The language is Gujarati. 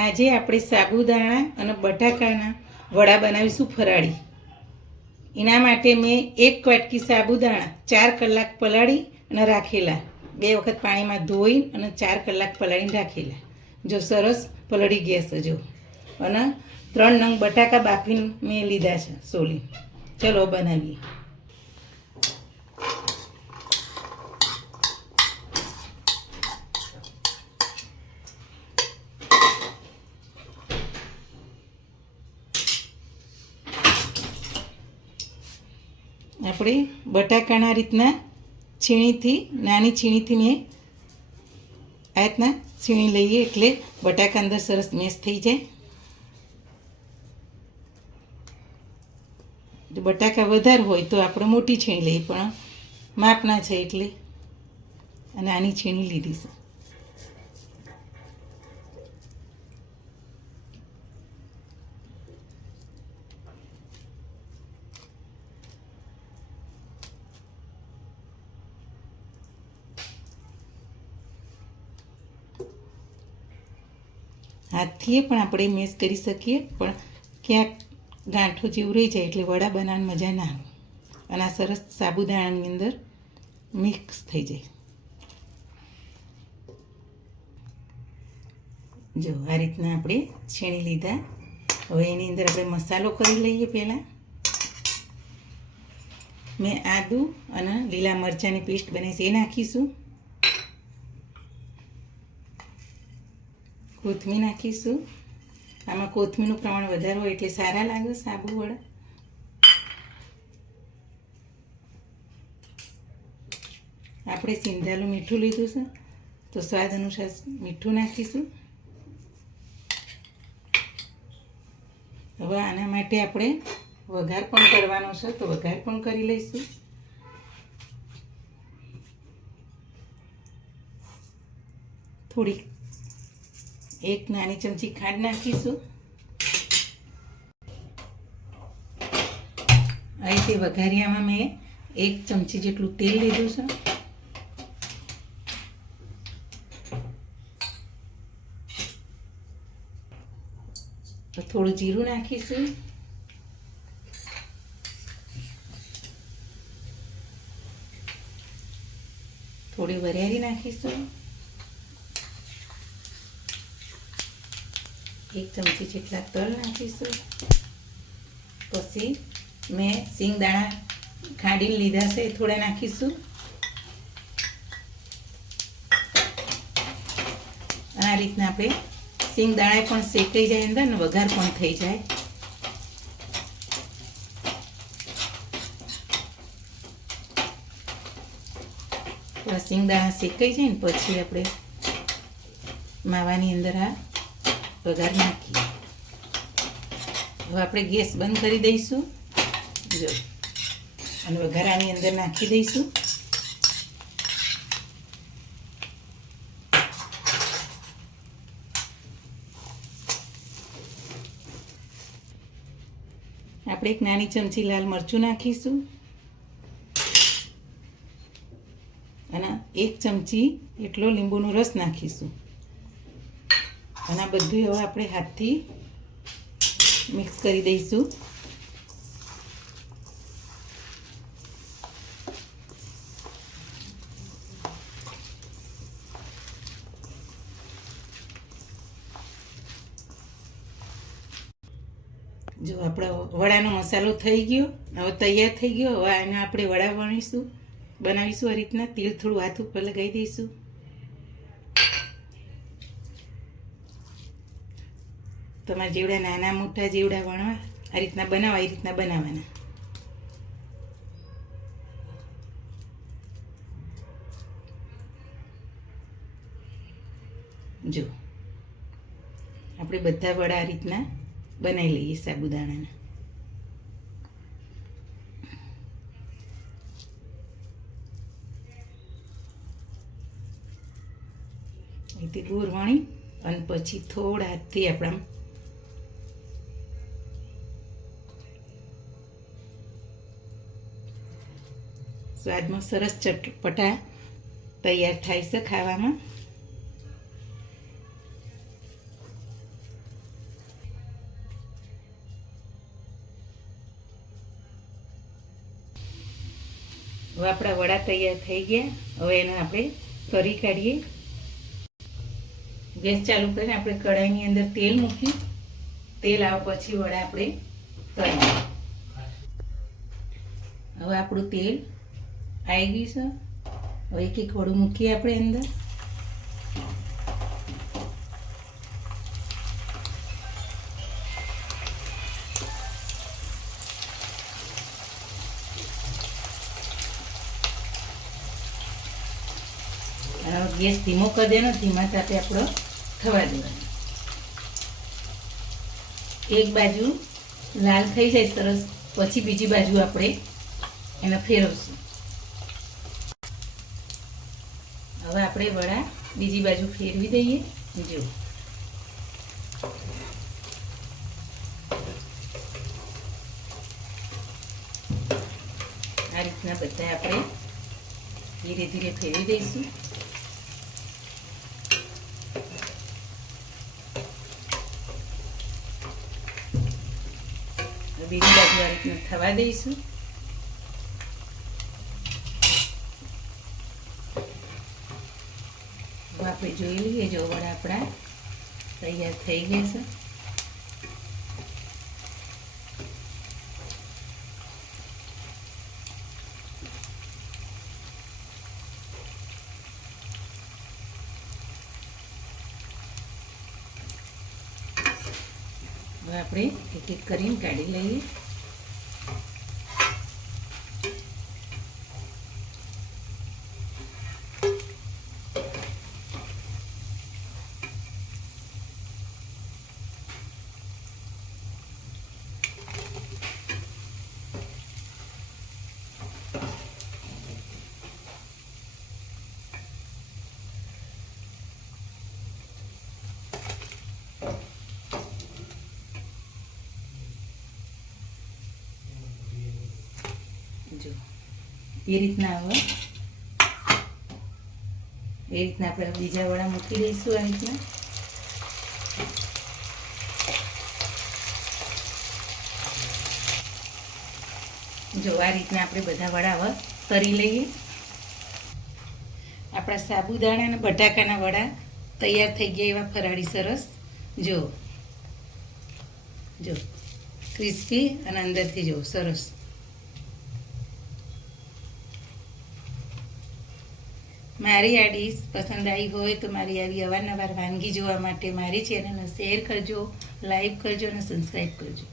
આજે આપણે સાબુદાણા અને બટાકાના વડા બનાવીશું ફરાળી. એના માટે મેં 1 વાટકી સાબુદાણા 4 કલાક પલાળી અને રાખેલા, 2 વખત પાણીમાં ધોઈ અને 4 કલાક પલાળીને રાખેલા. જો સરસ પલળી ગયા છે જો. અને 3 નંગ બટાકા બાફીને મેં લીધા છે સોલી. ચલો બનાવીએ. આપણે બટાકાના રીતના છીણીથી, નાની છીણીથી મેં આ રીતના છીણી લઈએ એટલે બટાકા અંદર સરસ મેશ થઈ જાય. જો બટાકા વધારે હોય તો આપણે મોટી છીણી લઈએ, પણ માપના છે એટલે નાની છીણી લીધી છે. હાથથી પણ આપણે મેશ કરી શકીએ, પણ ક્યાંક ગાંઠો જેવું રહી જાય એટલે વડા બનાવવાની મજા ના આવે. અને આ સરસ સાબુદાણાની અંદર મિક્સ થઈ જાય. જો આ રીતના આપણે છીણી લીધા. હવે એની અંદર આપણે મસાલો કરી લઈએ. પહેલાં મેં આદું અને લીલા મરચાંની પેસ્ટ બનાવી છે એ નાખીશું. કોથમીર નાખીશું. આમાં કોથમીરનું પ્રમાણ વધારે હોય એટલે સારા લાગે સાબુ વડા. આપણે સિંધાલું મીઠું લીધું છે તો સ્વાદ અનુસાર મીઠું નાખીશું. હવે આના માટે આપણે વઘાર પણ કરવાનો છે તો વઘાર પણ કરી લઈશું. થોડીક 1 નાની ચમચી ખાંડ નાખીશું. આ રીતે વઘારિયામાં મેં 1 ચમચી જેટલું તેલ લીધું છે. થોડું જીરું નાખીશું. થોડી વરિયાળી નાખીશું. 1 ચમચી જેટલા તલ નાખીશું. પછી મેં સિંગદાણા ખાંડીને લીધા છે એ થોડા નાખીશું. આ રીતના આપણે સિંગદાણા પણ શેકાઈ જાય અંદર ને વઘાર પણ થઈ જાય. સિંગદાણા શેકાઈ જાય ને પછી આપણે માવાની અંદર આ વઘાર નાખીએ. હવે આપણે ગેસ બંધ કરી દઈશું. જો અને વઘારાની અંદર નાખી દઈશું. આપણે 1 નાની ચમચી લાલ મરચું નાખીશું અને 1 ચમચી એટલો લીંબુનો રસ નાખીશું. અને આ બધું હવે આપણે હાથથી મિક્સ કરી દઈશું. જો આપણો વડાનો મસાલો થઈ ગયો, હવે તૈયાર થઈ ગયો. હવે આને આપણે વડા બનાવીશું આ રીતના. તેલ થોડું હાથ ઉપર લગાવી દઈશું. તમારે જેવડા નાના મોટા જેવડા વણવા આ રીતના બનાવવા એ રીતના બનાવવાના. જો આપણે બધા વડા આ રીતના બનાવી લઈએ સાબુદાણાના. રીતે ગોળ વણી અને પછી થોડા હાથથી આપણા સ્વાદમાં સરસ ચટપટા તૈયાર થાય છે ખાવામાં. હવે આપણા વડા તૈયાર થઈ ગયા. હવે એને આપણે તરી કાઢીએ. ગેસ ચાલુ કરીને આપણે કઢાઈની અંદર તેલ મૂકી. તેલ આવ્યા પછી વડા આપણે તળીએ. હવે આપણું તેલ આવી ગયું છે. હવે એક એક વડું મૂકીએ આપણે અંદર. ગેસ ધીમો કરી દેવાનો. ધીમા તાપે આપણો થવા દેવાનો. એક બાજુ લાલ થઈ જાય સરસ, પછી બીજી બાજુ આપણે એને ફેરવશું. હવે આપણે વડા બીજી બાજુ ફેરવી દઈએ. જો આ રીતના બધા આપણે ધીરે ધીરે ફેરવી દઈશું. બીજી બાજુ આ રીતના થવા દઈશું. આપણે જોઈ લઈએ. જો વડા આપણા તૈયાર થઈ ગયા છે. હવે આપણે એક એક કરીને કાઢી લઈએ. જો એ રીતના હવે આપણે બીજા વડા મૂકી દઈશું. આ રીતના જો આ રીતના આપણે બધા વડા હવે તરી લઈએ. આપણા સાબુદાણા અને બટાકાના વડા તૈયાર થઈ ગયા એવા ફરાળી સરસ. જો જો ક્રિસ્પી અને અંદરથી જો સરસ. મારી આ ડીશ પસંદ આવી હોય તો મારી આવી અવારનવાર વાનગી જોવા માટે મારી ચેનલને શેર કરજો, લાઈક કરજો અને સબસ્ક્રાઈબ કરજો.